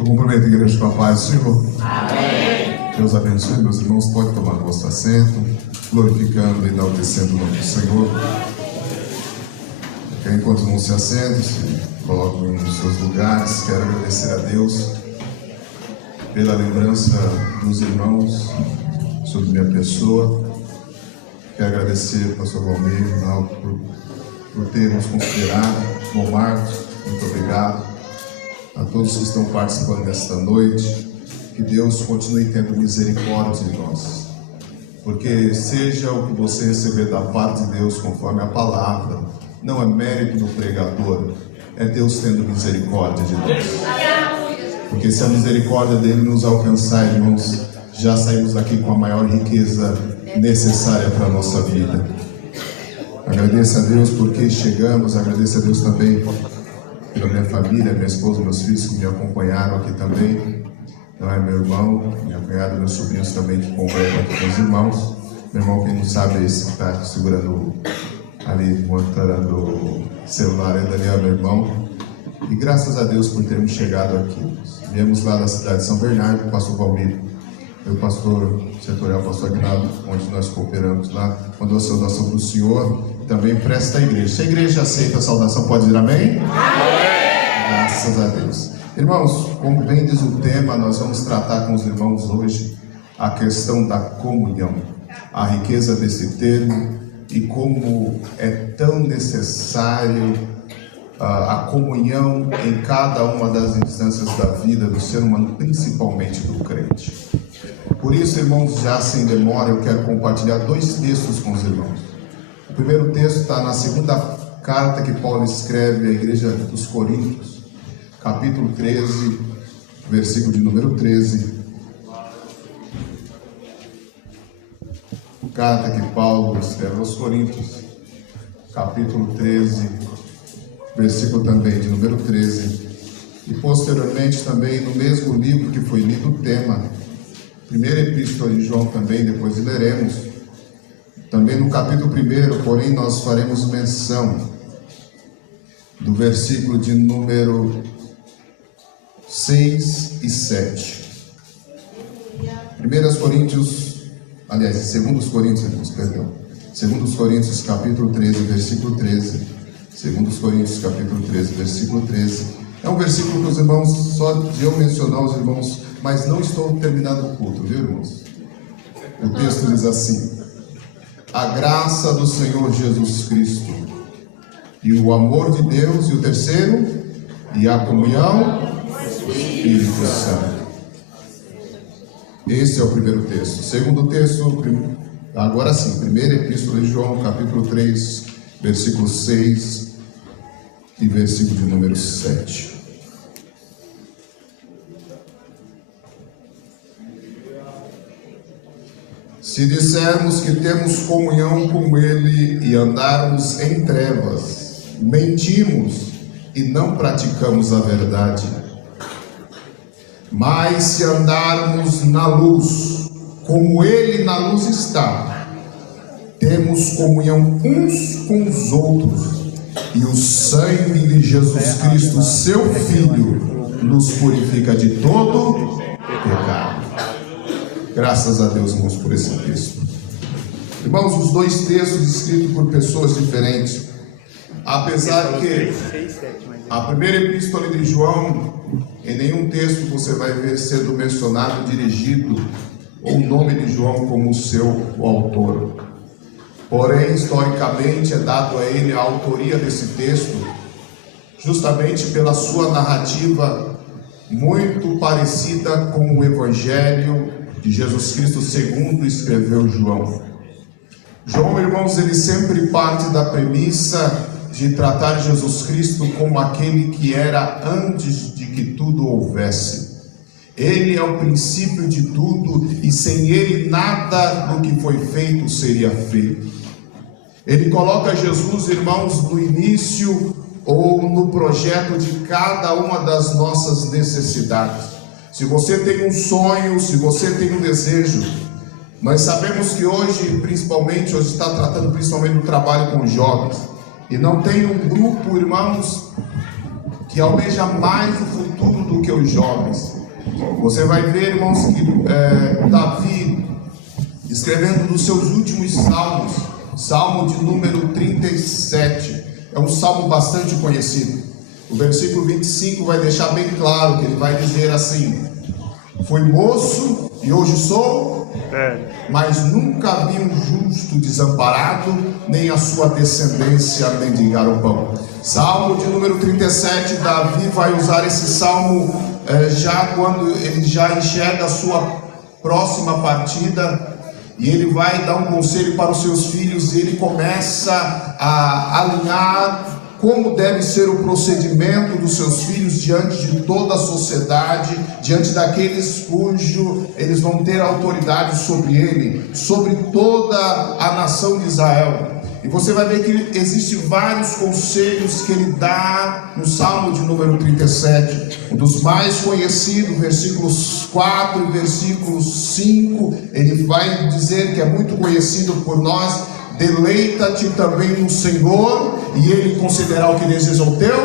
Eu cumprimento a igreja com a paz do Senhor. Amém. Deus abençoe, meus irmãos. Pode tomar o vosso assento, glorificando e enaltecendo o nome do Senhor. Enquanto não se assentem, se colocam nos seus lugares, quero agradecer a Deus pela lembrança dos irmãos sobre minha pessoa. Quero agradecer ao pastor Valmir por ter nos considerado. Bom Marcos, muito obrigado. A todos que estão participando desta noite, que Deus continue tendo misericórdia de nós, porque seja o que você receber da parte de Deus conforme a palavra, não é mérito do pregador, é Deus tendo misericórdia de nós, porque se a misericórdia dele nos alcançar, irmãos, já saímos daqui com a maior riqueza necessária para a nossa vida. Agradeço a Deus porque chegamos, agradeço a Deus também pela minha família, minha esposa, meus filhos que me acompanharam aqui também. Não é meu irmão, minha cunhada, meus sobrinhos também que congregam aqui com os irmãos. Meu irmão, quem não sabe, é esse que está segurando ali, mostrando o celular, é Daniel, meu irmão. E graças a Deus por termos chegado aqui. Viemos lá da cidade de São Bernardo, o pastor Valmir, o pastor setorial, o pastor Aguinaldo, onde nós cooperamos lá, mandou a saudação para o senhor. Também presta a igreja. Se a igreja aceita a saudação, pode dizer amém? Amém! Graças a Deus. Irmãos, como bem diz o tema, nós vamos tratar com os irmãos hoje a questão da comunhão, a riqueza desse termo e como é tão necessário a comunhão em cada uma das instâncias da vida do ser humano, principalmente do crente. Por isso, irmãos, já sem demora, eu quero compartilhar dois textos com os irmãos. O primeiro texto está na segunda carta que Paulo escreve à igreja dos Coríntios, capítulo 13, versículo de número 13. Carta que Paulo escreve aos Coríntios, capítulo 13, versículo também de número 13. E posteriormente também no mesmo livro que foi lido o tema, primeira epístola de João também, depois leremos. Também no capítulo 1, porém, nós faremos menção do versículo de número 6 e 7. 2 Coríntios, capítulo 13, versículo 13. 2 Coríntios, capítulo 13, versículo 13. É um versículo que os irmãos, só de eu mencionar os irmãos, mas não estou terminando o culto, viu, irmãos? O texto diz assim: a graça do Senhor Jesus Cristo e o amor de Deus, e o terceiro, e a comunhão do Espírito Santo. Esse é o primeiro texto. Segundo texto, agora sim, primeira epístola de João, capítulo 3, versículo 6 e versículo de número 7. Se dissermos que temos comunhão com Ele e andarmos em trevas, mentimos e não praticamos a verdade. Mas se andarmos na luz, como Ele na luz está, temos comunhão uns com os outros, e o sangue de Jesus Cristo, seu Filho, nos purifica de todo pecado. Graças a Deus, irmãos, por esse texto. Irmãos, os dois textos escritos por pessoas diferentes, apesar que a primeira epístola de João, em nenhum texto você vai ver sendo mencionado, dirigido, ou o nome de João como seu autor. Porém, historicamente, é dado a ele a autoria desse texto, justamente pela sua narrativa muito parecida com o Evangelho de Jesus Cristo segundo escreveu João. João, irmãos, ele sempre parte da premissa de tratar Jesus Cristo como aquele que era antes de que tudo houvesse. Ele é o princípio de tudo e sem ele nada do que foi feito seria feito. Ele coloca Jesus, irmãos, no início ou no projeto de cada uma das nossas necessidades. Se você tem um sonho, se você tem um desejo, nós sabemos que hoje está tratando principalmente do trabalho com jovens, e não tem um grupo, irmãos, que almeja mais o futuro do que os jovens. Você vai ver, irmãos, que Davi, escrevendo dos seus últimos salmos, Salmo de número 37, é um salmo bastante conhecido. O versículo 25 vai deixar bem claro que ele vai dizer assim: fui moço e hoje sou, mas nunca vi um justo desamparado, nem a sua descendência mendigar o pão. Salmo de número 37, Davi vai usar esse salmo já quando ele já enxerga a sua próxima partida, e ele vai dar um conselho para os seus filhos, e ele começa a alinhar como deve ser o procedimento dos seus filhos diante de toda a sociedade, diante daqueles cujo eles vão ter autoridade sobre ele, sobre toda a nação de Israel. E você vai ver que existem vários conselhos que ele dá no Salmo de número 37. Um dos mais conhecidos, versículos 4 e versículos 5, ele vai dizer que é muito conhecido por nós: deleita-te também no Senhor, e Ele concederá o que deseja ao teu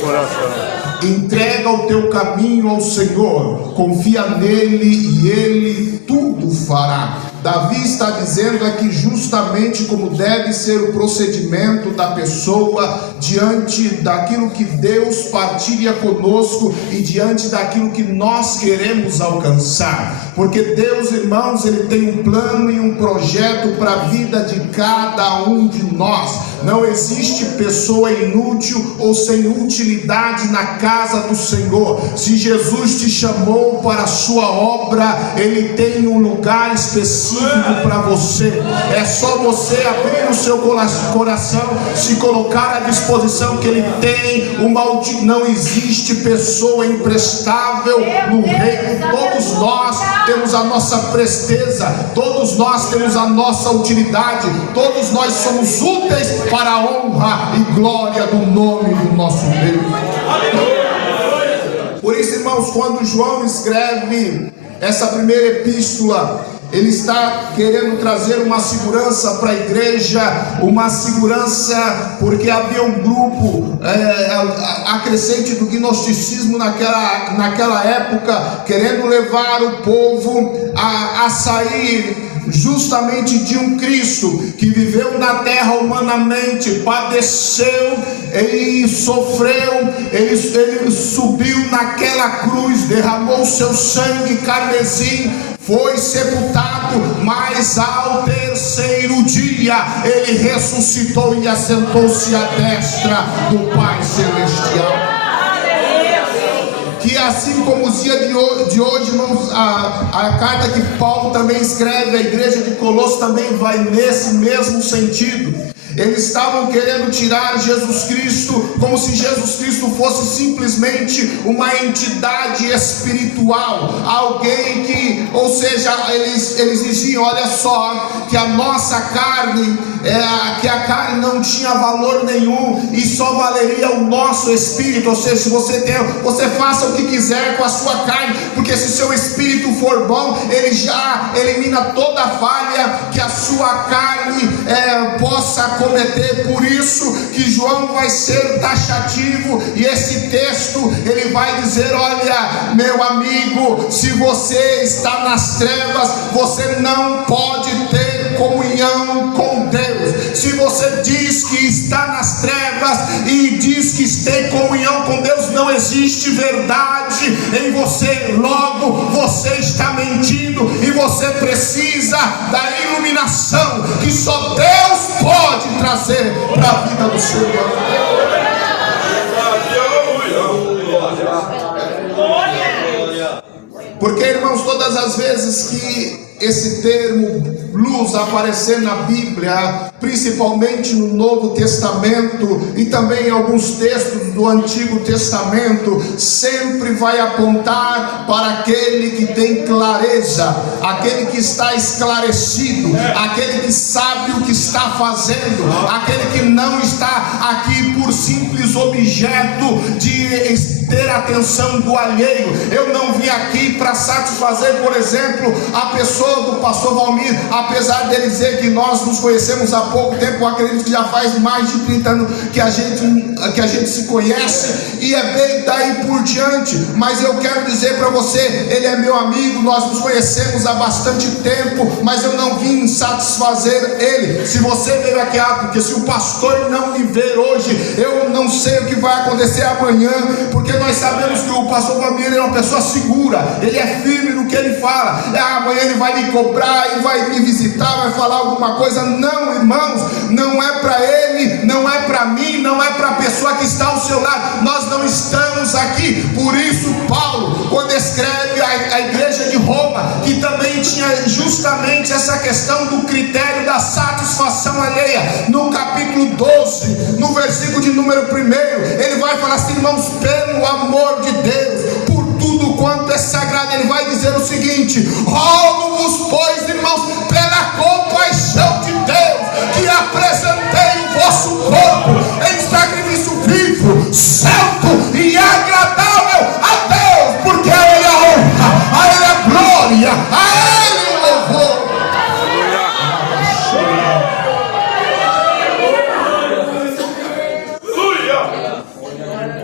coração. Entrega o teu caminho ao Senhor, confia nele e Ele tudo fará. Davi está dizendo aqui justamente como deve ser o procedimento da pessoa diante daquilo que Deus partilha conosco e diante daquilo que nós queremos alcançar. Porque Deus, irmãos, Ele tem um plano e um projeto para a vida de cada um de nós. Não existe pessoa inútil ou sem utilidade na casa do Senhor. Se Jesus te chamou para a sua obra, Ele tem um lugar específico para você. É só você abrir o seu coração, se colocar à disposição que Ele tem não existe pessoa imprestável no reino. Todos nós temos a nossa presteza, todos nós temos a nossa utilidade, todos nós somos úteis para a honra e glória do nome do nosso Deus. Por isso, irmãos, quando João escreve essa primeira epístola, ele está querendo trazer uma segurança para a igreja, uma segurança, porque havia um grupo acrescente do gnosticismo naquela época, querendo levar o povo a sair justamente de um Cristo que viveu na terra humanamente, padeceu e sofreu, ele subiu naquela cruz, derramou seu sangue carmesim, foi sepultado, mas ao terceiro dia ele ressuscitou e assentou-se à destra do Pai Celestial. Que assim como os dias de hoje, irmãos, a carta que Paulo também escreve à igreja de Colossos também vai nesse mesmo sentido. Eles estavam querendo tirar Jesus Cristo, como se Jesus Cristo fosse simplesmente uma entidade espiritual, alguém que, ou seja, eles diziam: olha só, que a nossa carne, que a carne não tinha valor nenhum e só valeria o nosso espírito. Ou seja, se você faça o que quiser com a sua carne, porque se seu espírito for bom, ele já elimina toda a falha que a sua carne possa cometer. Por isso que João vai ser taxativo, e esse texto ele vai dizer: olha, meu amigo, se você está nas trevas, você não pode ter comunhão com Deus. Se você diz que está nas trevas e diz que tem comunhão com Deus, não existe verdade em você, logo você está mentindo, e você precisa da iluminação que só Deus pode trazer para a vida do seu irmão. Porque, irmãos, todas as vezes que esse termo luz aparecer na Bíblia, principalmente no Novo Testamento e também em alguns textos do Antigo Testamento, sempre vai apontar para aquele que tem clareza, aquele que está esclarecido, aquele que sabe o que está fazendo, aquele que não está aqui por simples objeto de ter atenção do alheio. Eu não vim aqui para satisfazer, por exemplo, a pessoa sou do pastor Valmir, apesar dele dizer que nós nos conhecemos há pouco tempo, eu acredito que já faz mais de 30 anos que a gente se conhece, e é bem daí por diante. Mas eu quero dizer para você, ele é meu amigo, nós nos conhecemos há bastante tempo, mas eu não vim satisfazer ele. Se você veio aqui, porque se o pastor não me ver hoje, eu não sei o que vai acontecer amanhã, porque nós sabemos que o pastor Valmir é uma pessoa segura, ele é firme no que ele fala. Amanhã ele vai me cobrar e vai me visitar, vai falar alguma coisa. Não, irmãos, não é para ele, não é para mim, não é para a pessoa que está ao seu lado. Nós não estamos aqui. Por isso Paulo, quando escreve a igreja de Roma, que também tinha justamente essa questão do critério da satisfação alheia, no capítulo 12, no versículo de número 1, ele vai falar assim: irmãos, pelo amor de Deus, por tudo quanto é sagrado, ele vai dizer o seguinte: rogo-vos, pois, irmãos, pela compaixão de Deus, que apresentei o vosso corpo em sacrifício vivo, santo e agradável a Deus, porque a ele a honra, a ele a glória, a ele o louvor.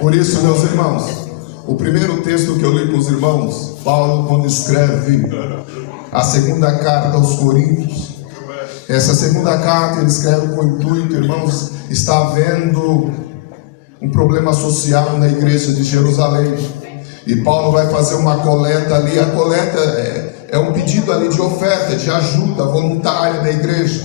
Por isso, meus irmãos, o primeiro texto que eu li para os irmãos, Paulo, quando escreve a segunda carta aos Coríntios, essa segunda carta ele escreve com o intuito, irmãos, está havendo um problema social na igreja de Jerusalém, e Paulo vai fazer uma coleta ali. A coleta é um pedido ali de oferta, de ajuda voluntária da igreja.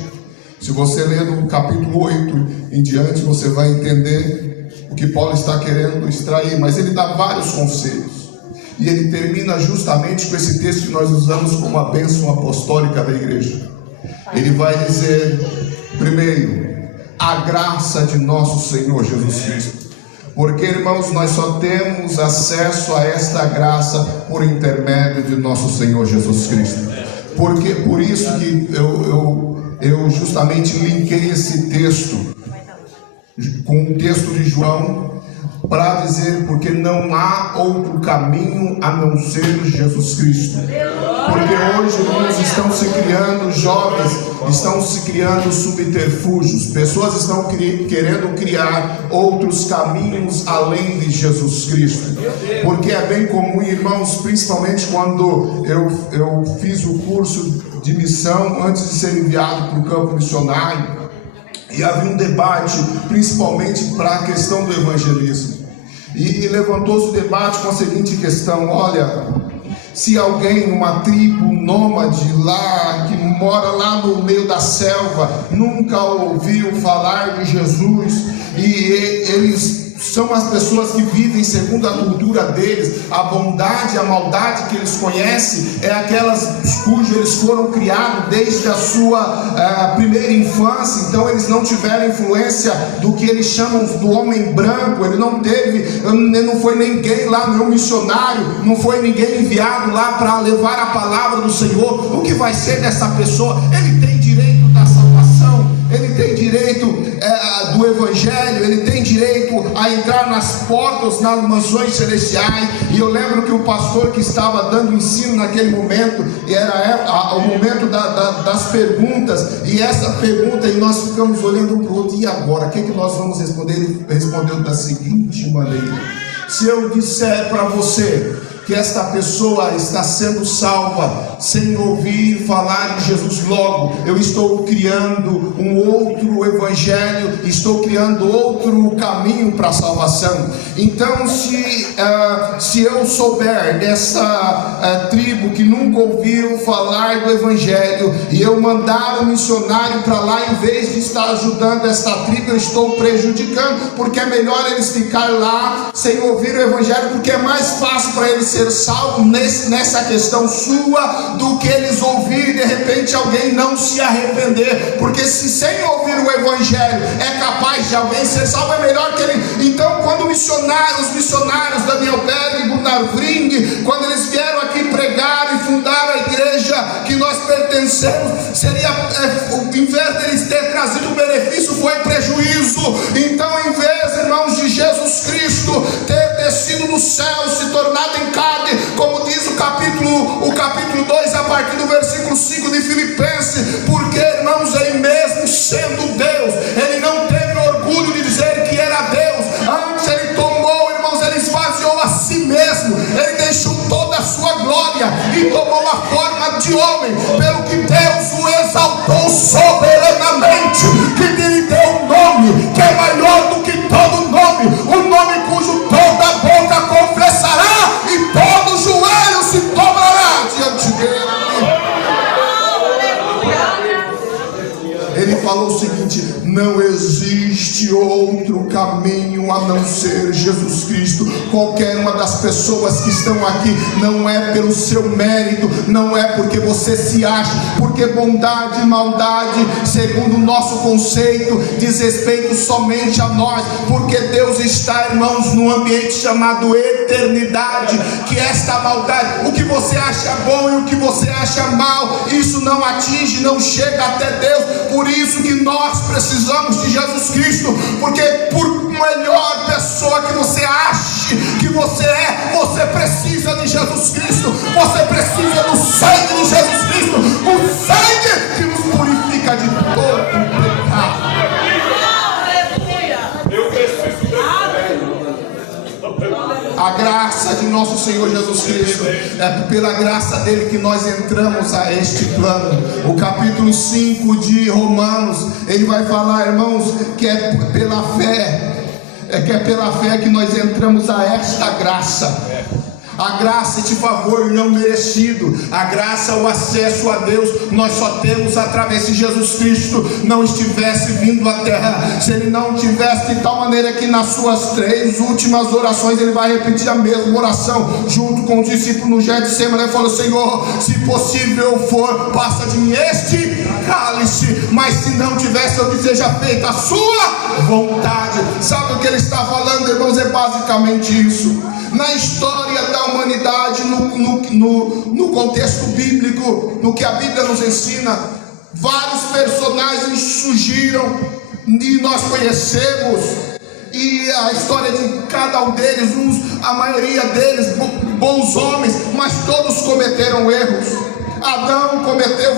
Se você ler no capítulo 8 em diante, você vai entender o que Paulo está querendo extrair, mas ele dá vários conselhos, e ele termina justamente com esse texto que nós usamos como a bênção apostólica da igreja. Ele vai dizer, primeiro, a graça de nosso Senhor Jesus Cristo, porque, irmãos, nós só temos acesso a esta graça por intermédio de nosso Senhor Jesus Cristo. Porque por isso que eu justamente linkei esse texto com o texto de João, para dizer, porque não há outro caminho a não ser Jesus Cristo. Porque hoje, irmãos, estão se criando, jovens estão se criando subterfúgios, pessoas estão querendo criar outros caminhos além de Jesus Cristo. Porque é bem comum, irmãos, principalmente quando eu fiz o curso de missão antes de ser enviado para o campo missionário, e havia um debate, principalmente para a questão do evangelismo. E levantou-se o debate com a seguinte questão: olha, se alguém numa tribo nômade lá, que mora lá no meio da selva, nunca ouviu falar de Jesus, e eles são as pessoas que vivem segundo a cultura deles, a bondade e a maldade que eles conhecem é aquelas cujo eles foram criados desde a sua primeira infância. Então eles não tiveram influência do que eles chamam do homem branco. Ele não foi ninguém lá, nenhum missionário, não foi ninguém enviado lá para levar a palavra do Senhor. O que vai ser dessa pessoa? Ele tem direito da salvação, ele tem direito do evangelho, ele tem direito a entrar nas portas, nas mansões celestiais. E eu lembro que o pastor que estava dando ensino naquele momento, era o momento das perguntas, e essa pergunta, e nós ficamos olhando um para o outro: e agora? O que nós vamos responder? Ele respondeu da seguinte maneira: se eu disser para você que esta pessoa está sendo salva sem ouvir falar de Jesus, logo eu estou criando um outro evangelho, estou criando outro caminho para a salvação. Então se eu souber dessa tribo que nunca ouviu falar do evangelho, e eu mandar um missionário para lá, em vez de estar ajudando esta tribo, eu estou prejudicando, porque é melhor eles ficar lá sem ouvir o evangelho, porque é mais fácil para eles ser salvo nessa questão sua, do que eles ouvirem e de repente alguém não se arrepender. Porque se sem ouvir o evangelho é capaz de alguém ser salvo, é melhor que ele. Então, quando os missionários Daniel Berg e Gunnar Vring, quando eles vieram aqui pregar e fundar a igreja que nós pertencemos, seria em vez deles ter trazido benefício, foi prejuízo. Então, em vez, irmãos, de Jesus Cristo ter descido no céu, se tornado em carne, como diz o capítulo capítulo 2, a partir do versículo 5 de Filipenses, porque, irmãos, ele mesmo sendo Deus, ele não teve orgulho de dizer que era Deus. Antes ele tomou, irmãos, ele esvaziou a si mesmo, ele deixou toda a sua glória e tomou a forma de homem, pelo que Deus o exaltou soberanamente, que lhe deu um nome que é maior do que todo nome, um nome cujo toda boca confessará e todo joelho se dobrará diante dele. Ele falou o seguinte: não existe outro caminho a não ser Jesus Cristo. Qualquer uma das pessoas que estão aqui, não é pelo seu mérito, não é porque você se acha, porque bondade e maldade, segundo o nosso conceito, diz respeito somente a nós, porque Deus está, irmãos, num ambiente chamado eternidade, que esta maldade, o que você acha bom e o que você acha mal, isso não atinge, não chega até Deus. Por isso que nós precisamos de Jesus Cristo, porque por melhor pessoa que você ache que você é, você precisa de Jesus Cristo, você precisa do sangue de Jesus Cristo, o sangue que nos purifica de todo pecado. A graça de nosso Senhor Jesus Cristo, é pela graça dele que nós entramos a este plano. O capítulo 5 de Romanos, ele vai falar, irmãos, que é pela fé que nós entramos a esta graça. A graça de favor não merecido, a graça, o acesso a Deus, nós só temos através de Jesus Cristo. Não estivesse vindo à terra, se ele não tivesse, de tal maneira que nas suas 3 últimas orações ele vai repetir a mesma oração, junto com os discípulos no Getsemane. Ele falou: Senhor, se possível for, passa de mim este cálice, mas se não tivesse, eu que seja feita a sua vontade. Sabe o que ele está falando, irmãos? É basicamente isso. Na história da humanidade, no contexto bíblico, no que a Bíblia nos ensina, vários personagens surgiram e nós conhecemos, e a história de cada um deles, a maioria deles bons homens, mas todos cometeram erros. Adão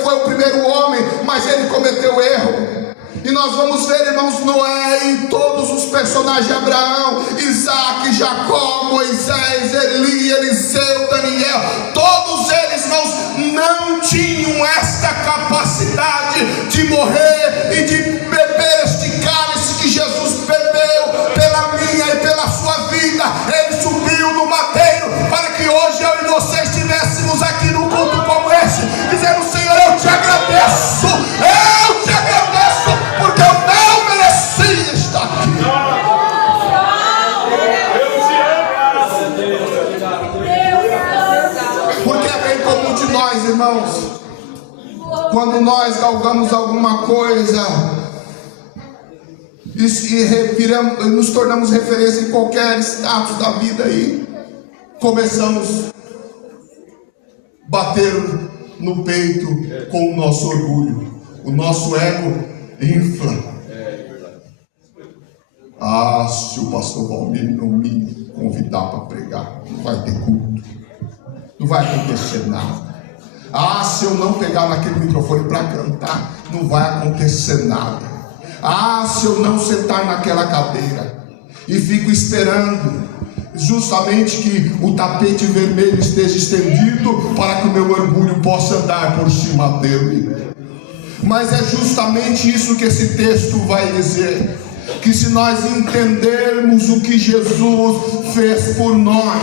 foi o primeiro homem, mas ele cometeu erro. E nós vamos ver, irmãos, Noé e todos os personagens: Abraão, Isaac, Jacó, Moisés, Eli, Eliseu, Daniel. Todos eles, irmãos, não tinham esta capacidade de morrer e de beber este cálice que Jesus bebeu pela minha e pela sua vida. Ele subiu no madeiro para que hoje eu e você estivéssemos aqui no culto como esse, dizendo: Senhor, eu te agradeço, eu te agradeço, porque eu não merecia estar aqui. Porque é bem comum de nós, irmãos, quando nós galgamos alguma coisa e nos tornamos referência em qualquer status da vida, e começamos a bater no peito com o nosso orgulho, o nosso ego infla. Se o pastor Valmir não me convidar para pregar, não vai ter culto, não vai acontecer nada. Se eu não pegar naquele microfone para cantar, não vai acontecer nada. Se eu não sentar naquela cadeira, e fico esperando justamente que o tapete vermelho esteja estendido para que o meu orgulho possa andar por cima dele. Mas é justamente isso que esse texto vai dizer, que se nós entendermos o que Jesus fez por nós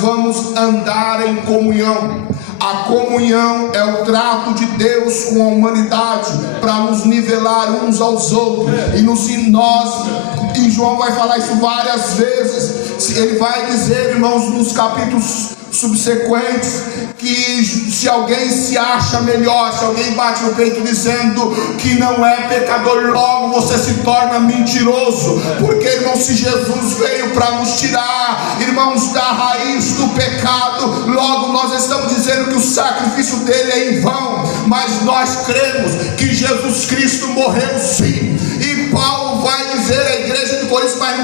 vamos andar em comunhão. A comunhão é o trato de Deus com a humanidade para nos nivelar uns aos outros. E João vai falar isso várias vezes. Ele vai dizer, irmãos, nos capítulos subsequentes, que se alguém se acha melhor, se alguém bate no peito dizendo que não é pecador, logo você se torna mentiroso. Porque, irmãos, se Jesus veio para nos tirar, irmãos, da raiz do pecado, logo nós estamos dizendo que o sacrifício dele é em vão. Mas nós cremos que Jesus Cristo morreu sim. E Paulo vai dizer à igreja de Corinto, mas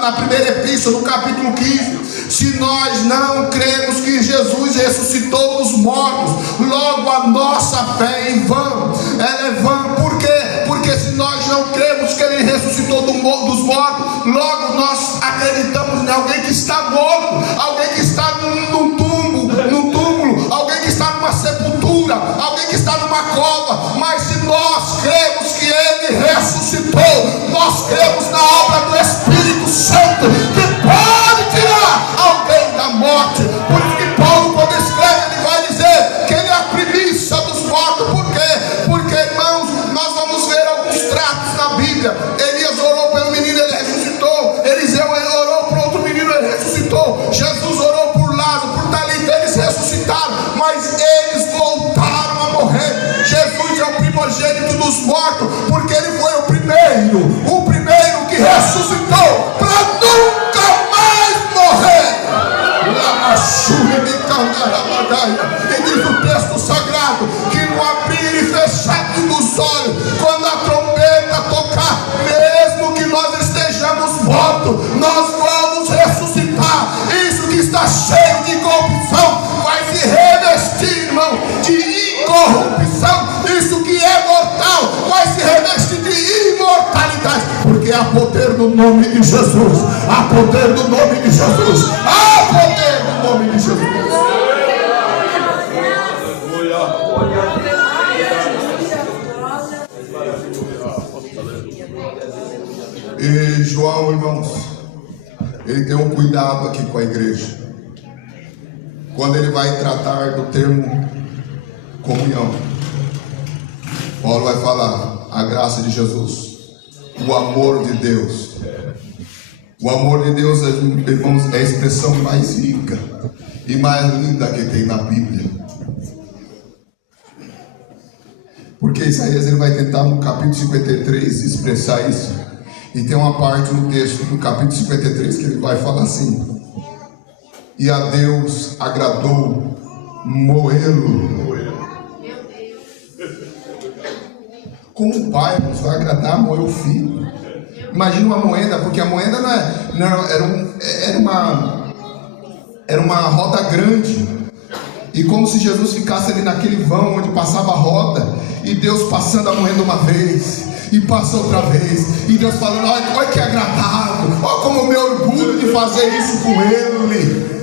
na primeira epístola, no capítulo 15, se nós não cremos que Jesus Jesus ressuscitou dos mortos, logo a nossa fé é em vão. Ela é vã, por quê? Porque se nós não cremos que Ele ressuscitou dos mortos, logo nós acreditamos em alguém que está morto, alguém que está num túmulo, alguém que está numa sepultura, alguém que está numa cova. Mas se nós cremos que Ele ressuscitou, nós cremos na obra do Espírito Santo, que pode tirar alguém da morte. Por isso que Paulo, quando escreve, ele vai dizer que Ele é a primícia dos mortos. Por quê? Porque, irmãos, nós vamos ver alguns tratos na Bíblia. Elias orou pelo menino, ele ressuscitou. Eliseu orou por outro menino, ele ressuscitou. Jesus orou por Lázaro, por Talita, eles ressuscitaram, mas eles voltaram a morrer. Jesus é o primogênito dos mortos, porque Ele foi o primeiro que ressuscitou para nunca mais morrer. E diz o texto sagrado que no abrir e fechar dos olhos, quando a trombeta tocar, mesmo que nós estejamos mortos, nós vamos ressuscitar. Isso que está cheio de corrupção vai se revestir, irmão, de incorrupção. Isso que é mortal vai se revestir de imortalidade, porque há poder no nome de Jesus. Há poder no nome de Jesus. Há poder no nome de Jesus. E João, irmãos, ele tem um cuidado aqui com a igreja. Quando ele vai tratar do termo comunhão, Paulo vai falar a graça de Jesus, o amor de Deus. O amor de Deus, irmãos, é a expressão mais rica e mais linda que tem na Bíblia. Porque Isaías ele vai tentar no capítulo 53 expressar isso. E tem uma parte no texto do capítulo 53 que ele vai falar assim: e a Deus agradou moê-lo. Como um pai nos vai agradar moer o filho. Imagina uma moeda, porque a moeda era uma roda grande. E como se Jesus ficasse ali naquele vão onde passava a roda, e Deus passando a moeda uma vez, e passa outra vez, e Deus falando: olha que agradável, olha como eu me orgulho de fazer isso com Ele.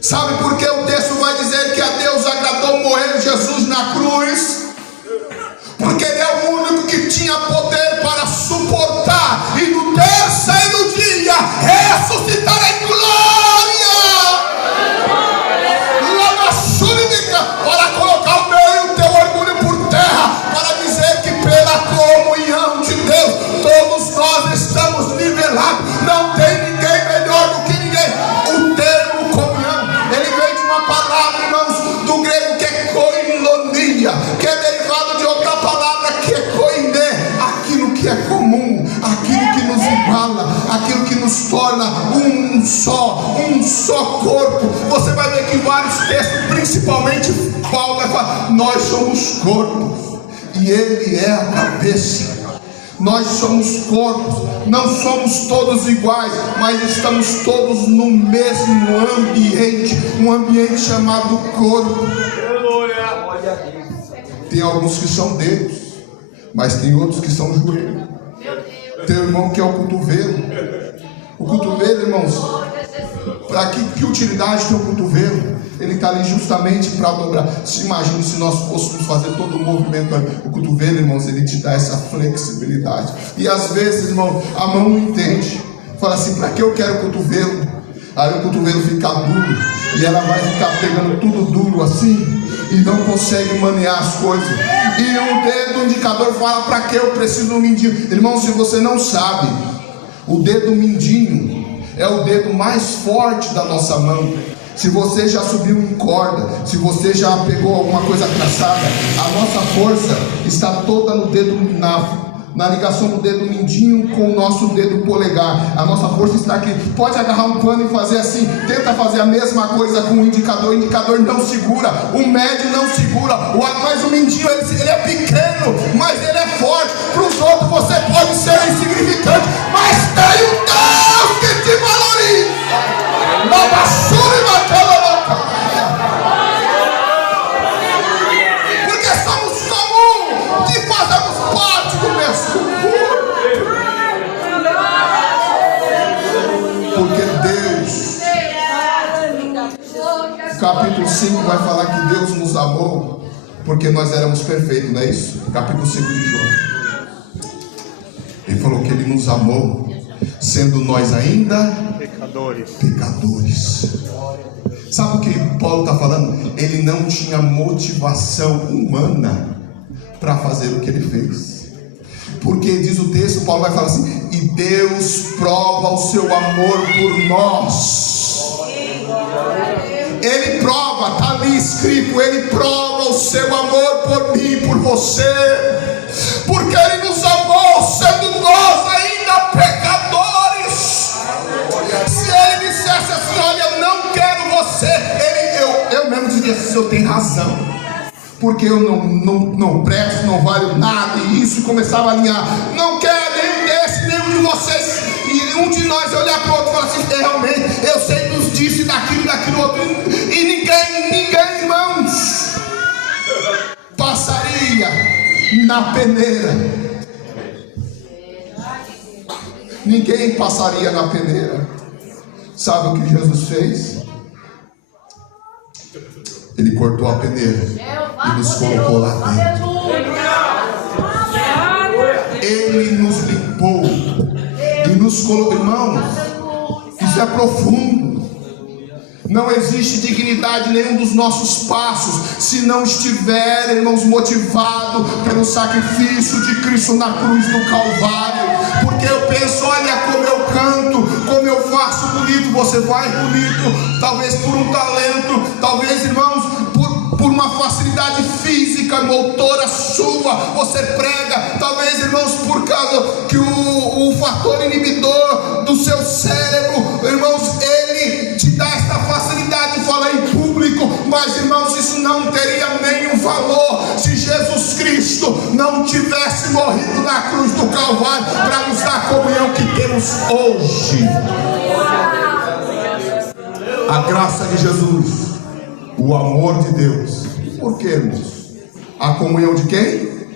Sabe por que o texto vai dizer que a Deus agradou moer Jesus na cruz? Porque Ele é o único que tinha poder para suportar e no terceiro dia ressuscitar em glória. Para colocar o meu e o teu orgulho por terra, para dizer que pela comunhão de Deus todos nós estamos nivelados. Não tem ninguém melhor do que ninguém. O termo comunhão, ele vem de uma palavra, irmãos, do grego que é koinonia, que é derivado de outra palavra que é koiné, aquilo que é comum, aquilo que nos iguala, aquilo que nos torna um só corpo. Você vai ver que em vários textos, principalmente Paulo vai falar: nós somos corpos e Ele é a cabeça. Nós somos corpos, não somos todos iguais, mas estamos todos no mesmo ambiente, um ambiente chamado corpo. Tem alguns que são dedos, mas tem outros que são joelhos. Tem um irmão que é o cotovelo. O cotovelo, irmãos, para que utilidade tem o cotovelo? Ele está ali justamente para dobrar. Se imagine se nós fôssemos fazer todo o movimento ali. O cotovelo, irmãos, ele te dá essa flexibilidade. E às vezes, irmão, a mão não entende. Fala assim: para que eu quero o cotovelo? Aí o cotovelo fica duro e ela vai ficar pegando tudo duro assim e não consegue manear as coisas. E o dedo indicador fala: para que eu preciso do mindinho? Irmão, se você não sabe, o dedo mindinho é o dedo mais forte da nossa mão. Se você já subiu em corda, se você já pegou alguma coisa traçada, a nossa força está toda no dedo na ligação do dedo mindinho com o nosso dedo polegar. A nossa força está aqui. Pode agarrar um pano e fazer assim. Tenta fazer a mesma coisa com o indicador. O indicador não segura, o médio não segura, mas o mindinho ele é pequeno, mas ele é forte. Para os outros você pode ser insignificante, mas tem um Deus que te valoriza. capítulo 5 vai falar que Deus nos amou porque nós éramos perfeitos, não é isso? Capítulo 5 de João. Ele falou que Ele nos amou sendo nós ainda pecadores. Sabe o que Paulo está falando? Ele não tinha motivação humana para fazer o que ele fez. Porque diz o texto, Paulo vai falar assim: e Deus prova o seu amor por nós. Ele prova, está ali escrito, Ele prova o seu amor por mim, por você, porque Ele nos amou sendo nós ainda pecadores. Se Ele dissesse assim: olha, eu não quero você, eu mesmo diria: o senhor tem razão, porque eu não presto, não valho nada, e isso começava a alinhar. Não quero nenhum desse, nenhum de vocês. E um de nós olhar para o outro e falar assim: realmente, eu sei nos disse daquilo outro. E ninguém, irmãos, passaria na peneira. Ninguém passaria na peneira. Sabe o que Jesus fez? Ele cortou a peneira e nos colocou lá dentro. Ele nos limpou e nos colocou. Irmãos, isso é profundo. Não existe dignidade em nenhum dos nossos passos se não estiver, irmãos, motivado pelo sacrifício de Cristo na cruz do Calvário. Porque eu penso: olha como eu canto, como eu faço bonito. Você vai bonito, talvez por um talento, talvez, irmãos, por uma facilidade física, motora sua, você prega, talvez, irmãos, por causa que o fator inibidor do seu cérebro, irmãos, ele te dá esta facilidade de falar em público. Mas, irmãos, isso não teria nenhum valor se Jesus Cristo não tivesse morrido na cruz do Calvário para nos dar a comunhão que temos hoje. A graça de Jesus, o amor de Deus. Por que, irmãos? A comunhão de quem?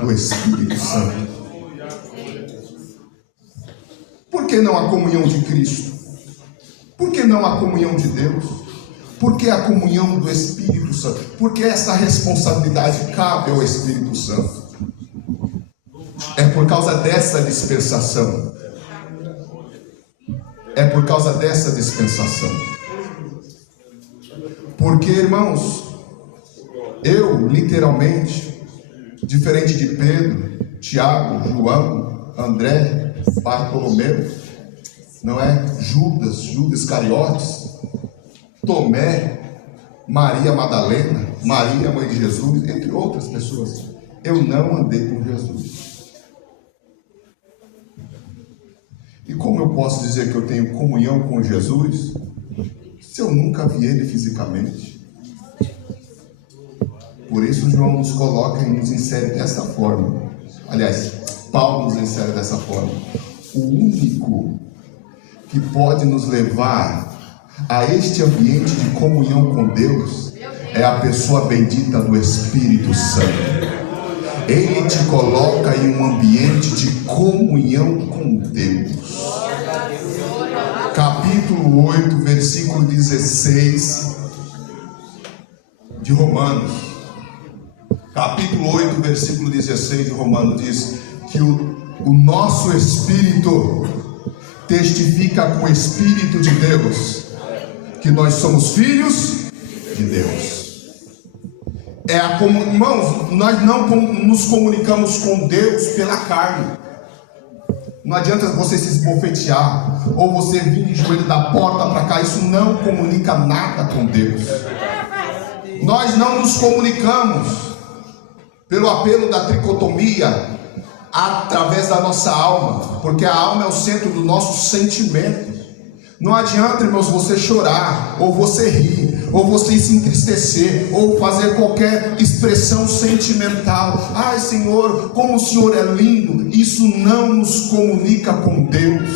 Do Espírito Santo. Por que não a comunhão de Cristo? Por que não a comunhão de Deus? Por que a comunhão do Espírito Santo? Porque essa responsabilidade cabe ao Espírito Santo. É por causa dessa dispensação. É por causa dessa dispensação. Porque, irmãos, eu literalmente, diferente de Pedro, Tiago, João, André, Bartolomeu, não é? Judas Iscariotes, Tomé, Maria Madalena, Maria, mãe de Jesus, entre outras pessoas, eu não andei com Jesus. E como eu posso dizer que eu tenho comunhão com Jesus se eu nunca vi Ele fisicamente? Por isso João nos coloca e nos insere dessa forma. Aliás, Paulo nos insere dessa forma. O único que pode nos levar a este ambiente de comunhão com Deus é a pessoa bendita do Espírito Santo. Ele te coloca em um ambiente de comunhão com Deus. Capítulo 8, versículo 16 de Romanos. Capítulo 8, versículo 16 de Romanos diz que o nosso espírito testifica com o Espírito de Deus que nós somos filhos de Deus. Irmãos, nós não nos comunicamos com Deus pela carne. Não adianta você se esbofetear ou você vir de joelho da porta para cá. Isso não comunica nada com Deus. Nós não nos comunicamos pelo apelo da tricotomia através da nossa alma, porque a alma é o centro do nosso sentimento. Não adianta, irmãos, você chorar, ou você rir, ou você se entristecer, ou fazer qualquer expressão sentimental. Ai, Senhor, como o Senhor é lindo. Isso não nos comunica com Deus.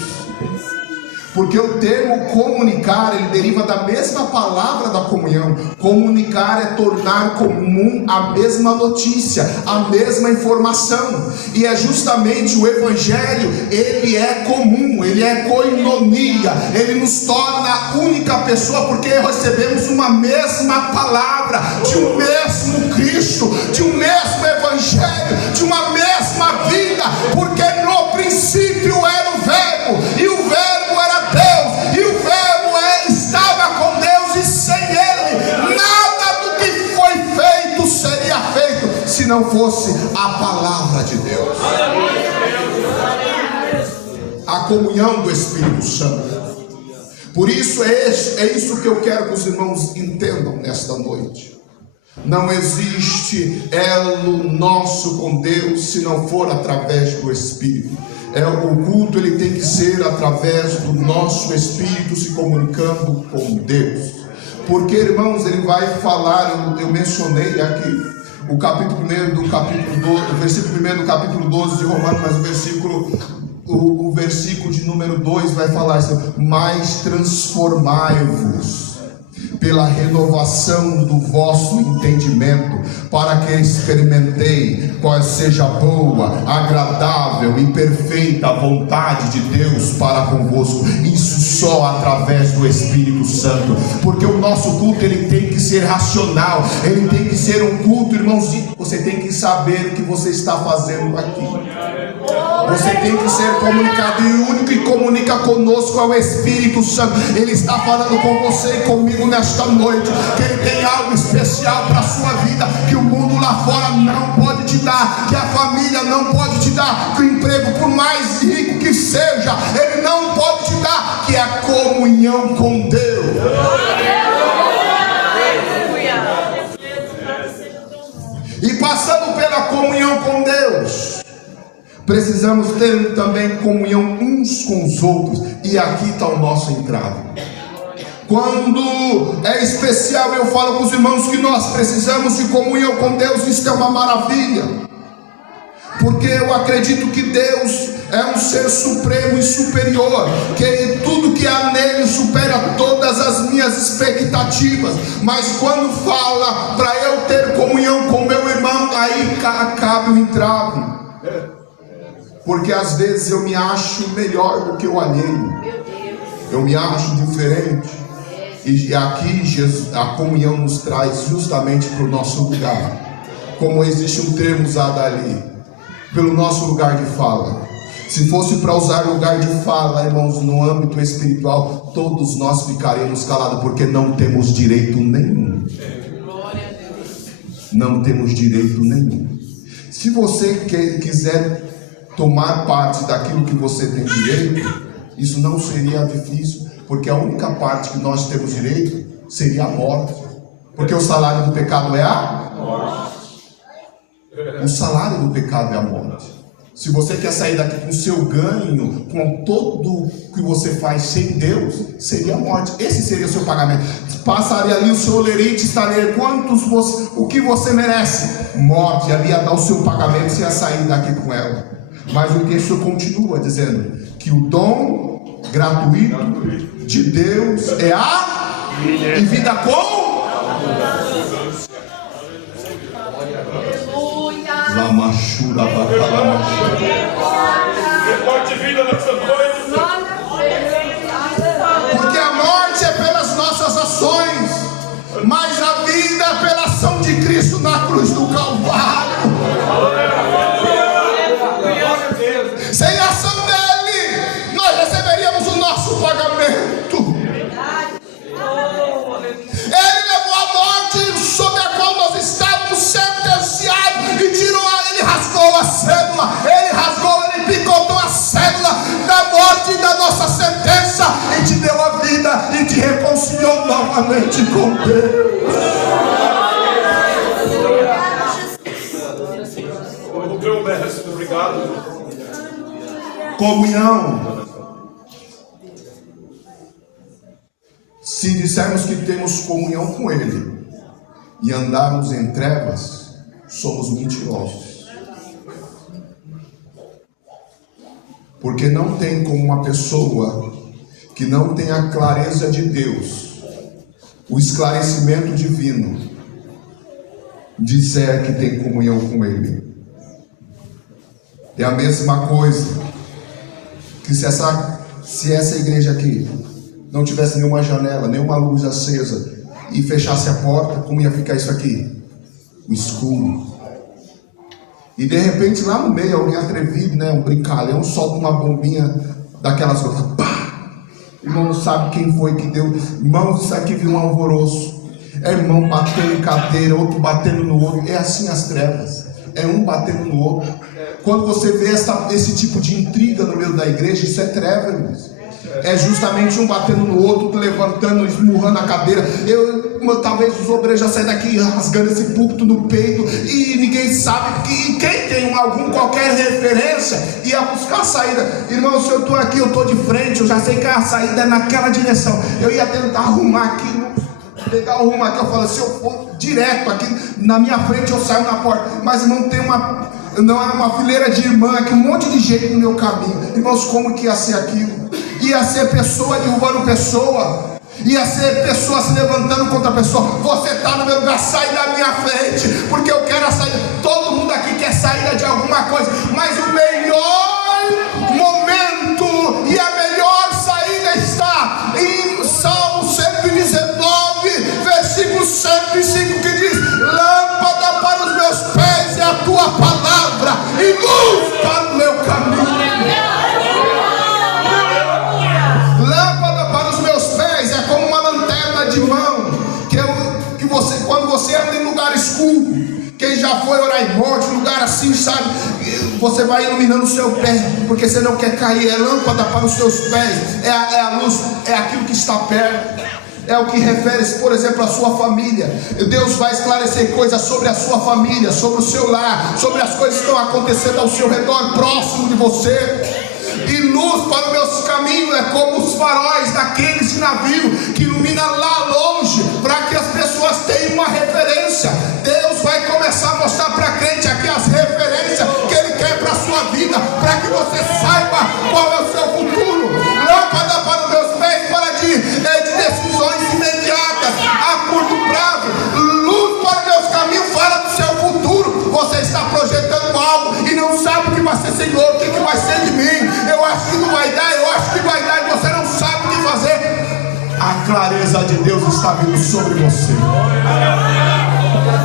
Porque o termo comunicar, ele deriva da mesma palavra da comunhão. Comunicar é tornar comum a mesma notícia, a mesma informação. E é justamente o Evangelho, ele é comum, ele é koinonia, ele nos torna única pessoa, porque recebemos uma mesma palavra, de um mesmo Cristo, de um mesmo Evangelho, de uma mesma vida, porque no princípio era o Verbo, e o Verbo era Deus, e o Verbo estava com Deus, e sem Ele nada do que foi feito seria feito, se não fosse a palavra de Deus. A comunhão do Espírito Santo. Por isso é isso que eu quero que os irmãos entendam nesta noite. Não existe elo nosso com Deus se não for através do Espírito. O culto ele tem que ser através do nosso Espírito se comunicando com Deus. Porque, irmãos, ele vai falar, eu mencionei aqui o capítulo 1 do capítulo 12, o versículo 1 do capítulo 12 de Romanos, mas o versículo de número 2 vai falar assim: mas transformai-vos pela renovação do vosso entendimento, para que experimentei qual seja a boa, agradável e perfeita vontade de Deus para convosco. Isso só através do Espírito Santo, porque o nosso culto ele tem que ser racional, ele tem que ser um culto, irmãozinho. Você tem que saber o que você está fazendo aqui. Você tem que ser comunicado, e o único que comunica conosco é o Espírito Santo. Ele está falando com você e comigo nesta noite, que ele tem algo especial para a sua vida, que o mundo lá fora não pode te dar, que a família não pode te dar, que o emprego, por mais rico que seja, ele não pode te dar, que é a comunhão com Deus. E passando pela comunhão com Deus, precisamos ter também comunhão uns com os outros. E aqui está o nosso entrave. Quando é especial, eu falo com os irmãos que nós precisamos de comunhão com Deus. Isso é uma maravilha, porque eu acredito que Deus é um ser supremo e superior, que tudo que há nele supera todas as minhas expectativas. Mas quando fala para eu ter comunhão com meu irmão, aí acaba o entrave. Porque às vezes eu me acho melhor do que o alheio, eu me acho diferente. E aqui a comunhão nos traz justamente para o nosso lugar. Como existe um termo usado ali, pelo nosso lugar de fala. Se fosse para usar lugar de fala, irmãos, no âmbito espiritual, todos nós ficaremos calados, porque não temos direito nenhum. Não temos direito nenhum. Se você quiser tomar parte daquilo que você tem direito, isso não seria difícil, porque a única parte que nós temos direito seria a morte, porque o salário do pecado é a morte. O salário do pecado é a morte. Se você quer sair daqui com o seu ganho, com tudo que você faz sem Deus, seria a morte. Esse seria o seu pagamento. Passaria ali o seu olerite, estaria o que você merece? Morte. Ali ia dar o seu pagamento, você ia sair daqui com ela. Mas o texto continua dizendo que o dom gratuito de Deus é a vida com Lamachura Bacalamachura. Recorte de vida nessa noite. Porque a morte é pelas nossas ações, mas a vida é pela ação de Cristo na cruz do Calvário. Sem a ação dele, nós receberíamos o nosso pagamento. Ele levou a morte sobre a qual nós estávamos sentenciados e tirou ele rasgou a cédula, ele picotou a cédula da morte e da nossa sentença, e te deu a vida e te reconciliou novamente com Deus. Obrigado. Comunhão. Se dissermos que temos comunhão com Ele e andarmos em trevas, somos mentirosos. Porque não tem como uma pessoa que não tem a clareza de Deus, o esclarecimento divino, disser que tem comunhão com Ele. É a mesma coisa que se essa igreja aqui não tivesse nenhuma janela, nenhuma luz acesa e fechasse a porta, como ia ficar isso aqui? O escuro. E de repente lá no meio alguém atrevido, um brincalhão, solta uma bombinha daquelas outras, pá! Irmão, não sabe quem foi que deu. Irmão, isso aqui viu um alvoroço. É irmão batendo em cadeira, outro batendo no outro. É assim as trevas. É um batendo no outro. Quando você vê esse tipo de intriga no meio da igreja, isso é treva, irmãos. É justamente um batendo no outro, levantando, esmurrando a cadeira. Talvez os obreiros já saem daqui rasgando esse púlpito no peito, e ninguém sabe. E quem tem qualquer referência ia buscar a saída. Irmão, se eu estou aqui, eu estou de frente, eu já sei que a saída é naquela direção. Eu ia tentar arrumar aqui, pegar o rumo aqui. Eu falo, se eu for direto aqui na minha frente, eu saio na porta. Mas irmão, não é uma fileira de irmã aqui, um monte de gente no meu caminho. Irmãos, como que ia ser aquilo? Ia ser pessoa derrubando pessoa, ia ser pessoa se levantando contra pessoa. Você está no meu lugar, sai da minha frente, porque eu quero a saída. Todo mundo aqui quer saída de alguma coisa, mas o melhor momento e a melhor saída está em Salmo 119, versículo 105, que diz: lâmpada para os meus pés é a tua palavra e luz para o meu caminho. Quando você anda em lugar escuro, quem já foi orar em monte, lugar assim, sabe, você vai iluminando o seu pé, porque você não quer cair. É lâmpada para os seus pés, é a luz, é aquilo que está perto, é o que refere, por exemplo, a sua família. Deus vai esclarecer coisas sobre a sua família, sobre o seu lar, sobre as coisas que estão acontecendo ao seu redor, próximo de você. E luz para os meus caminhos é como os faróis daqueles de navio que ilumina lá longe, para que as pessoas tenham uma referência. Deus vai começar a mostrar para a crente aqui as referências que Ele quer para a sua vida, para que você saiba qual é o seu futuro. Lâmpada para os meus pés, fala de decisões imediatas, a curto prazo. Luz para os meus caminhos, fala do seu futuro. Você está projetando algo e não sabe o que vai ser. Senhor, o que vai ser de mim? Eu acho que não vai dar, eu acho que vai dar, e você não sabe o que fazer. A clareza de Deus está vindo sobre você.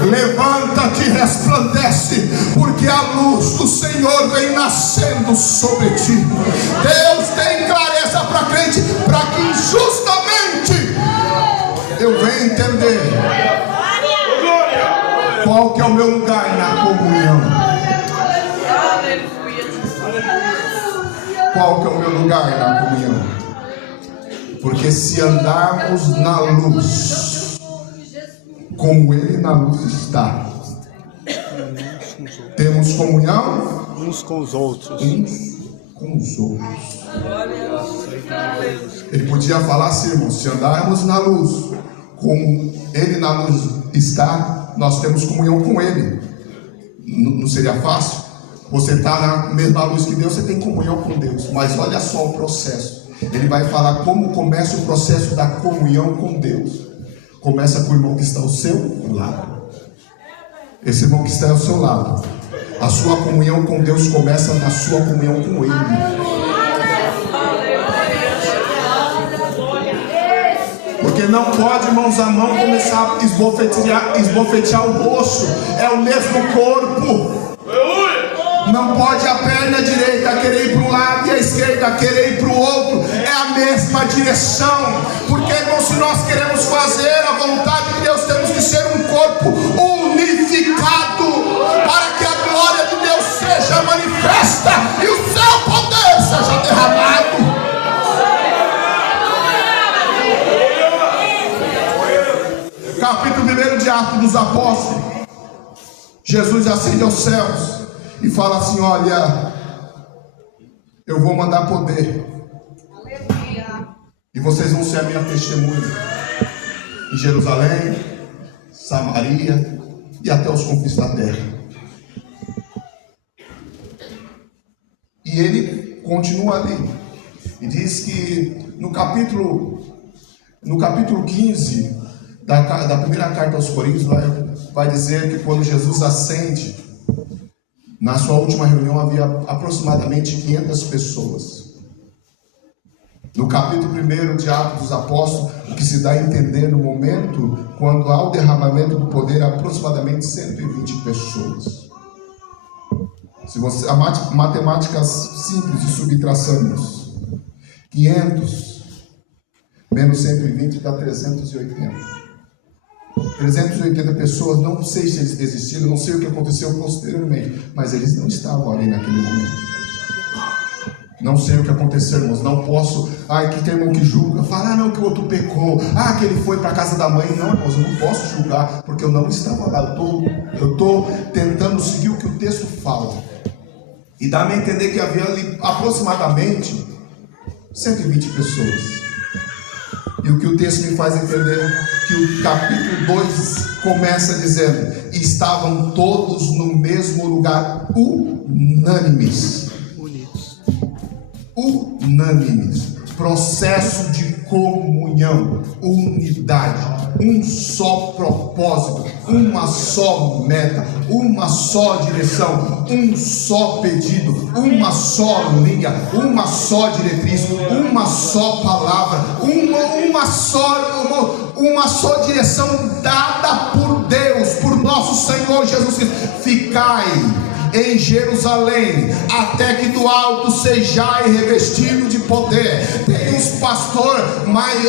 Levanta-te e resplandece, porque a luz do Senhor vem nascendo sobre ti. Deus tem clareza para crente, para que justamente eu venha entender qual que é o meu lugar na comunhão. Qual que é o meu lugar na comunhão? Porque se andarmos na luz, como Ele na luz está, temos comunhão uns com os outros. Ele podia falar assim, irmão: se andarmos na luz, como Ele na luz está, nós temos comunhão com Ele. Não seria fácil? Você está na mesma luz que Deus, você tem comunhão com Deus. Mas olha só o processo. Ele vai falar como começa o processo da comunhão com Deus. Começa com o irmão que está ao seu lado. Esse irmão que está ao seu lado, a sua comunhão com Deus começa na sua comunhão com Ele. Porque não pode, mãos à mão, começar a esbofetear o rosto. É o mesmo corpo. Não pode a perna direita querer ir para um lado e a esquerda querer ir para o outro. É a mesma direção. Porque, irmão, se nós queremos fazer a vontade de Deus, temos que ser um corpo unificado, para que a glória de Deus seja manifesta e o seu poder seja derramado. Capítulo 1 de Atos dos Apóstolos. Jesus ascende aos céus e fala assim: olha, eu vou mandar poder. E vocês vão ser a minha testemunha em Jerusalém, Samaria e até os confins da terra. E ele continua ali. E diz que no capítulo 15 da primeira carta aos Coríntios, vai dizer que quando Jesus ascende, na sua última reunião havia aproximadamente 500 pessoas. No capítulo 1 de Atos dos Apóstolos, o que se dá a entender no momento, quando há o derramamento do poder, aproximadamente 120 pessoas. Se você, a matemáticas simples de subtraçamos, 500 menos 120 dá 380. 380 pessoas, não sei se eles desistiram, não sei o que aconteceu posteriormente, mas eles não estavam ali naquele momento. Não sei o que aconteceu, irmãos, não posso, que tem irmão que julga, fala, não, que o outro pecou, que ele foi para a casa da mãe. Não, irmãos, eu não posso julgar, porque eu não estava lá, eu estou tentando seguir o que o texto fala. E dá-me a entender que havia ali aproximadamente 120 pessoas. E o que o texto me faz entender, que o capítulo 2 começa dizendo, estavam todos no mesmo lugar, unânimes. Processo de comunhão, unidade, um só propósito, uma só meta, uma só direção, um só pedido, uma só linha, uma só diretriz, uma só palavra, uma só direção dada por Deus, por nosso Senhor Jesus Cristo. Ficai em Jerusalém, até que do alto sejais revestido de poder. Tem uns pastores mais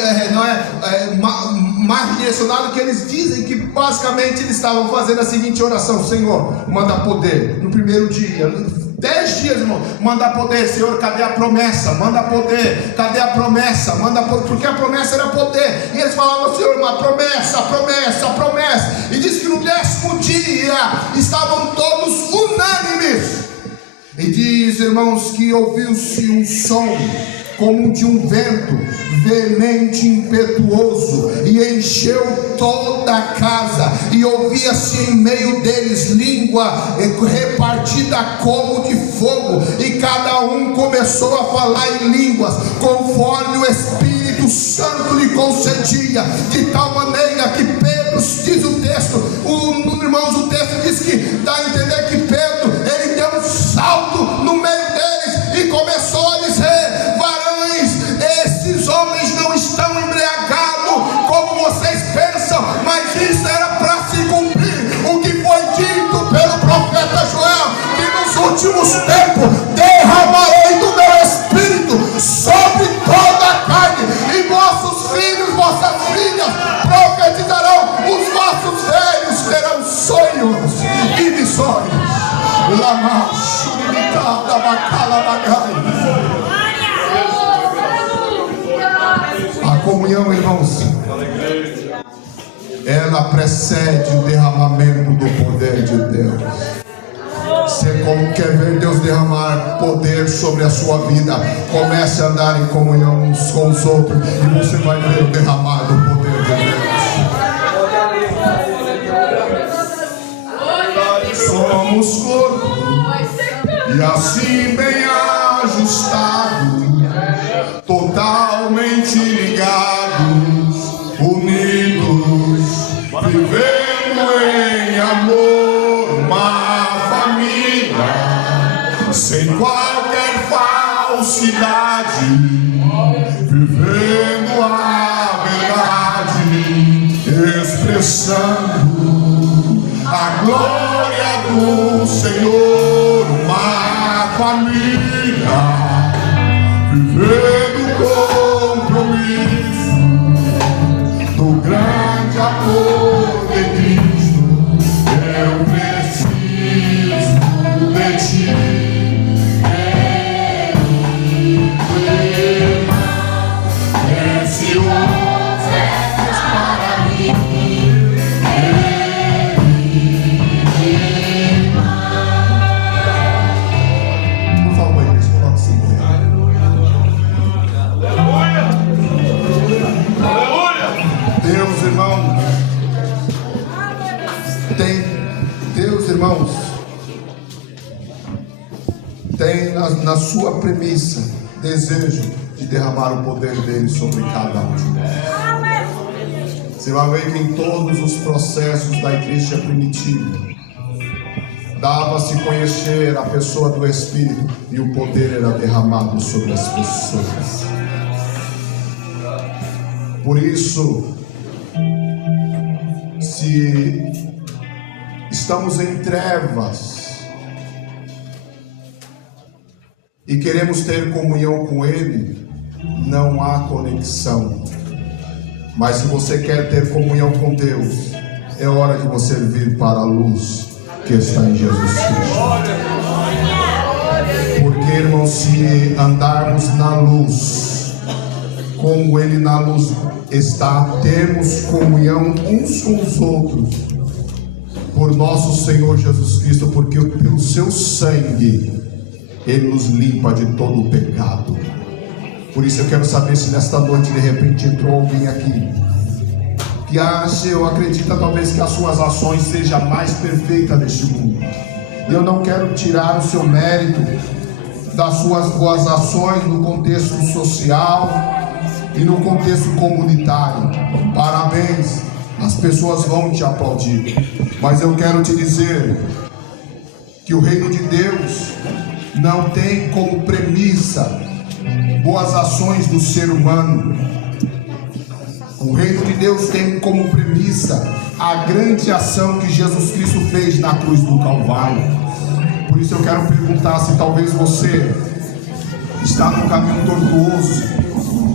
direcionados, que eles dizem que basicamente eles estavam fazendo a seguinte oração: Senhor, manda poder no primeiro dia, 10 dias, irmão, manda poder. Senhor, cadê a promessa? Manda poder. Cadê a promessa? Manda poder. Porque a promessa era poder. E eles falavam, Senhor, uma promessa. E diz que no 10º dia estavam todos unânimes. E diz, irmãos, que ouviu-se um som como de um vento veemente, impetuoso, e encheu toda a casa, e ouvia-se em meio deles língua repartida como de fogo, e cada um começou a falar em línguas, conforme o Espírito Santo lhe concedia, de tal maneira que Pedro, diz o texto, irmãos, o texto diz que dá a entender que Pedro, ele deu um salto no meio deles, e começou a dizer: esses homens não estão embriagados como vocês pensam, mas isso era para se cumprir o que foi dito pelo profeta Joel, que nos últimos tempos derramarei do meu Espírito sobre toda a carne, e vossos filhos, vossas filhas profetizarão, os vossos velhos terão sonhos e visões. A comunhão, irmãos, ela precede o derramamento do poder de Deus. Você quer ver Deus derramar poder sobre a sua vida, comece a andar em comunhão uns com os outros, e você vai ver o derramado poder de Deus. Somos corpo, e assim bem ajustados, totalmente ligados, unidos, vivendo em amor, uma família, sem qualquer falsidade, vivendo a verdade, expressando a glória do Senhor, uma família, vivendo compromisso do grande amor de Cristo. Eu preciso de ti, esse homem és para mim. Por favor, igreja, coloque assim. Deus, irmãos, tem na sua premissa desejo de de derramar o poder dele sobre cada um de nós. Você vai ver que em todos os processos da igreja primitiva, dava-se conhecer a pessoa do Espírito e o poder era derramado sobre as pessoas. Por isso, se estamos em trevas e queremos ter comunhão com Ele, não há conexão. Mas se você quer ter comunhão com Deus, é hora de você vir para a luz que está em Jesus Cristo. Porque, irmãos, se andarmos na luz, como Ele na luz está, temos comunhão uns com os outros, por nosso Senhor Jesus Cristo, porque pelo seu sangue Ele nos limpa de todo o pecado. Por isso eu quero saber se nesta noite de repente entrou alguém aqui que acha ou acredita talvez que as suas ações sejam a mais perfeitas deste mundo. E eu não quero tirar o seu mérito das suas boas ações no contexto social e no contexto comunitário. Parabéns, as pessoas vão te aplaudir. Mas eu quero te dizer que o reino de Deus não tem como premissa boas ações do ser humano. O reino de Deus tem como premissa a grande ação que Jesus Cristo fez na cruz do Calvário. Por isso eu quero perguntar se talvez você está no caminho tortuoso,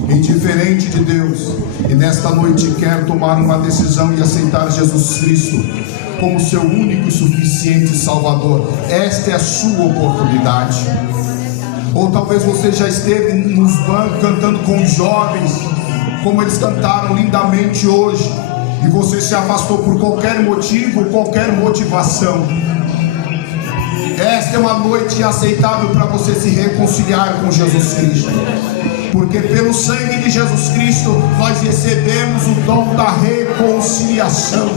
indiferente de Deus, e nesta noite quer tomar uma decisão e aceitar Jesus Cristo como seu único e suficiente Salvador. Esta é a sua oportunidade. Ou talvez você já esteve nos bancos cantando com os jovens, como eles cantaram lindamente hoje, e você se afastou por qualquer motivo, qualquer motivação. Esta é uma noite aceitável para você se reconciliar com Jesus Cristo, porque pelo sangue de Jesus Cristo nós recebemos o dom da reconciliação.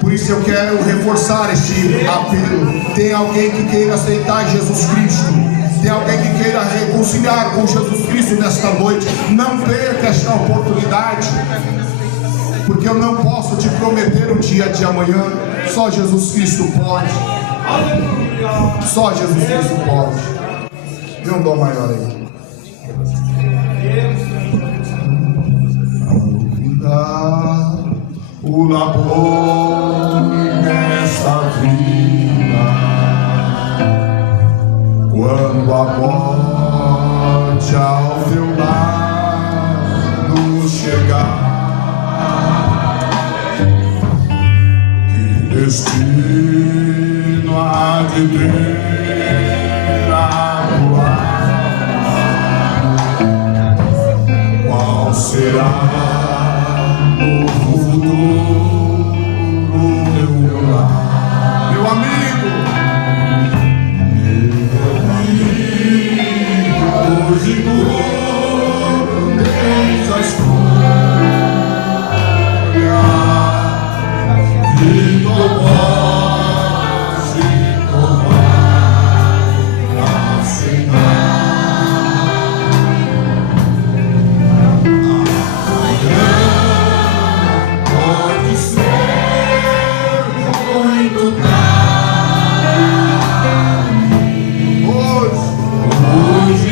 Por isso eu quero reforçar este apelo. Tem alguém que queira aceitar Jesus Cristo? Tem alguém que queira reconciliar com Jesus Cristo nesta noite? Não perca esta oportunidade, porque eu não posso te prometer o dia de amanhã. Só Jesus Cristo pode. Só Jesus Cristo pode. Dê um dó maior aí. O labor nesta vida, quando a morte ao teu lado chegar, que destino há de ter a voar? Qual será o futuro, meu amigo? Hoje tu tens a escolha de tomar, se tomar, aceitar. Pode ser muito tarde. Hoje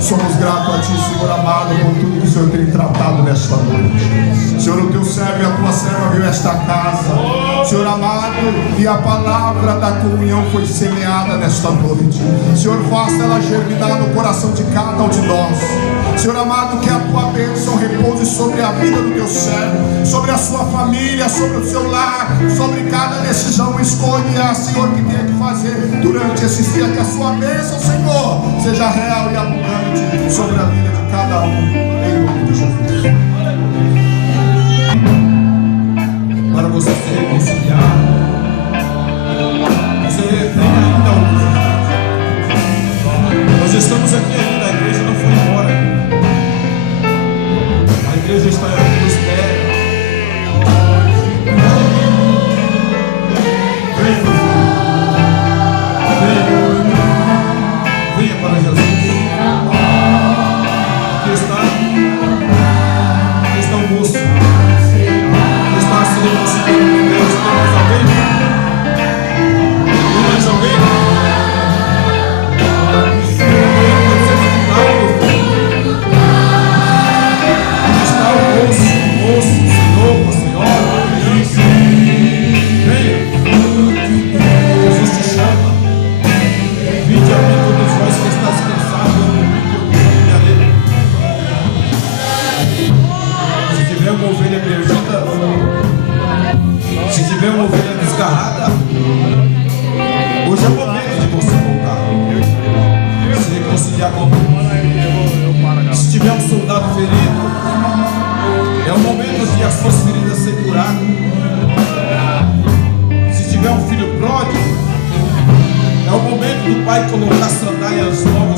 somos gratos a Ti, Senhor amado, por tudo que o Senhor tem tratado nesta noite. Senhor, o Teu servo e a Tua serva viu esta casa, Senhor amado, e a palavra da comunhão foi semeada nesta noite. Senhor, faça ela germinar no coração de cada um de nós. Senhor amado, que a Tua bênção repouse sobre a vida do Teu servo, sobre a sua família, sobre o seu lar, sobre cada decisão, escolha, Senhor, que tenha que fazer durante esses dias. Que a sua bênção, Senhor, seja real e abundante sobre a vida de cada um, em nome de Jesus. Para você se reconciliar, você tem ainda oportunidade. Nós estamos aqui ainda, a igreja não foi embora. igreja está em espera. Venha para Jesus. Aqui está o moço. Aqui está a se reconciliando com Deus. Tem mais alguém? Tem mais alguém? Aqui está o moço, Senhor, a Senhora. Venha. Jesus te chama. Vinde a mim todos vós que estáis cansados, eu aliviarei. Se tiver uma ovelha perdida, se tiver uma ovelha desgarrada, hoje é o momento de você voltar, se reconciliar com Deus. Se tiver um soldado ferido, é o momento de as suas feridas serem curadas. Se tiver um filho pródigo, é o momento do pai colocar sandálias novas